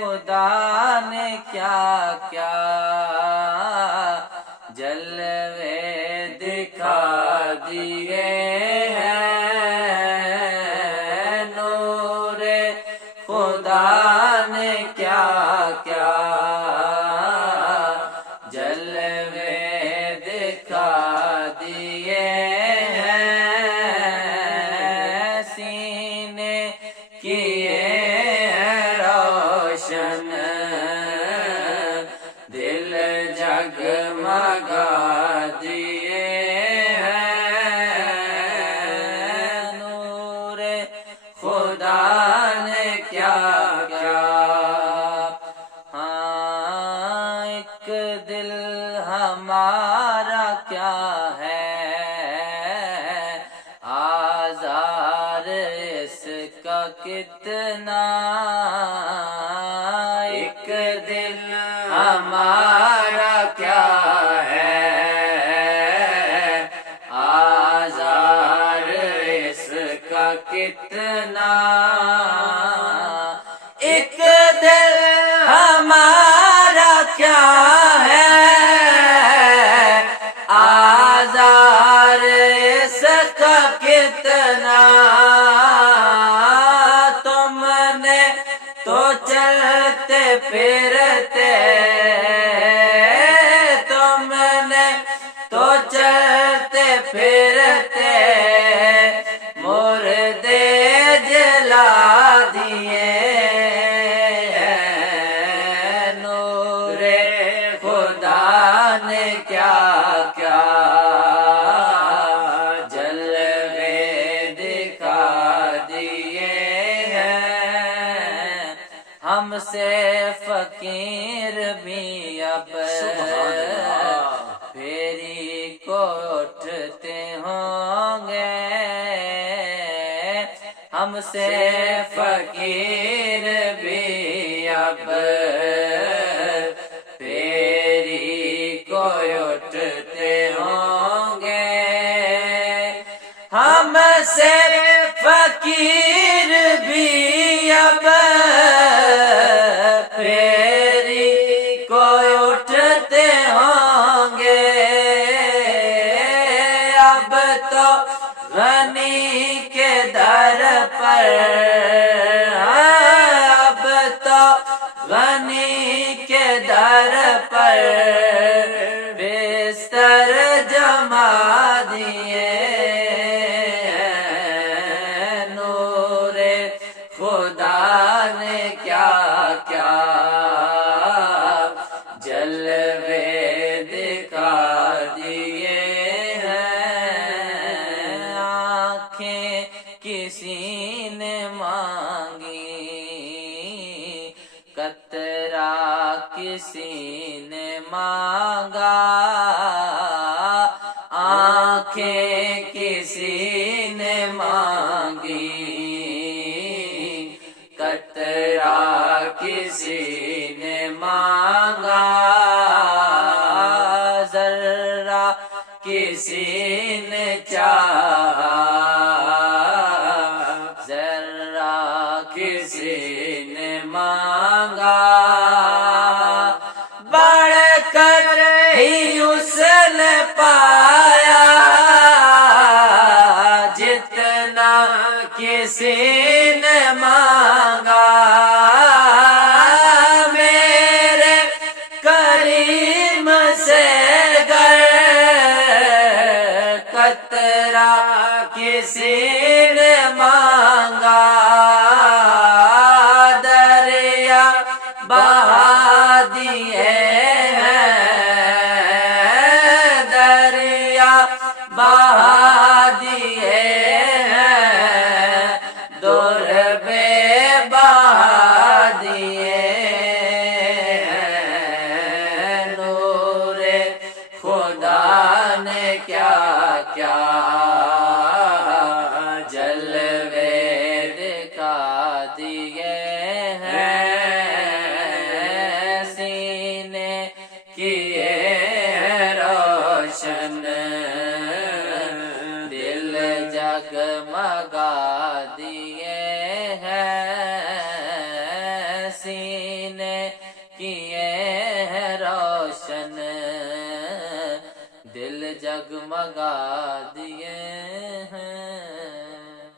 خدا نے کیا کیا جلوے دکھا دیے ہیں، نور خدا نے کیا کیا جلوے دکھا دیے ہیں، سینے کیے روشن دل جگمگا دیے ہیں، نور خدا نے کیا کیا۔ ہاں ایک دل ہمارا کیا ہے آزار اس کا کتنا، ایک دل ہمارا کیا ہے آزار اس کا کتنا، ایک دل ہمارا کیا ہے آزار اس کا کتنا، تم نے تو چلتے پھرتے، تم نے تو چلتے پھرتے مردے جلا دیے ہیں، نور خدا نے کیا کیا جلوے دکھا دیے ہیں، ہم سے فقیر بھی اب پھیری کو اٹھتے ہوں گے، ہم سے فقیر بھی اب پھیری کو اٹھتے ہوں گے، ہم سے فقیر بھی اب پھیری کو اٹھتے ہوں گے، اب تو غنی کے در پر، اب تو غنی کے در پر بستر جما دیے ہیں، نور خدا نے کیا کیا جلوے دکھا دیے ہیں، آنکھیں کسی نے مانگی قطرہ کسی نے مانگا، آنکھیں کسی نے مانگی قطرہ کسی نے مانگا، ذرہ کسی نے چاہا ذرہ کسی نے مانگا، بڑھ کر ہی اس نے پایا جتنا کسی نے مانگا، میرے کریم سے گر قطرہ کسی نے مانگا، دریا بہا دیے ہیں، دریا بہا دیے ہیں، دور بے بہا دیے ہیں، نور خدا نے کیا کیا جلوے دکھا دیے ہیں، سینے کیے روشن دل جگمگا دیے ہیں، سینے کیے ہیں روشن دل جگمگا دیے ہیں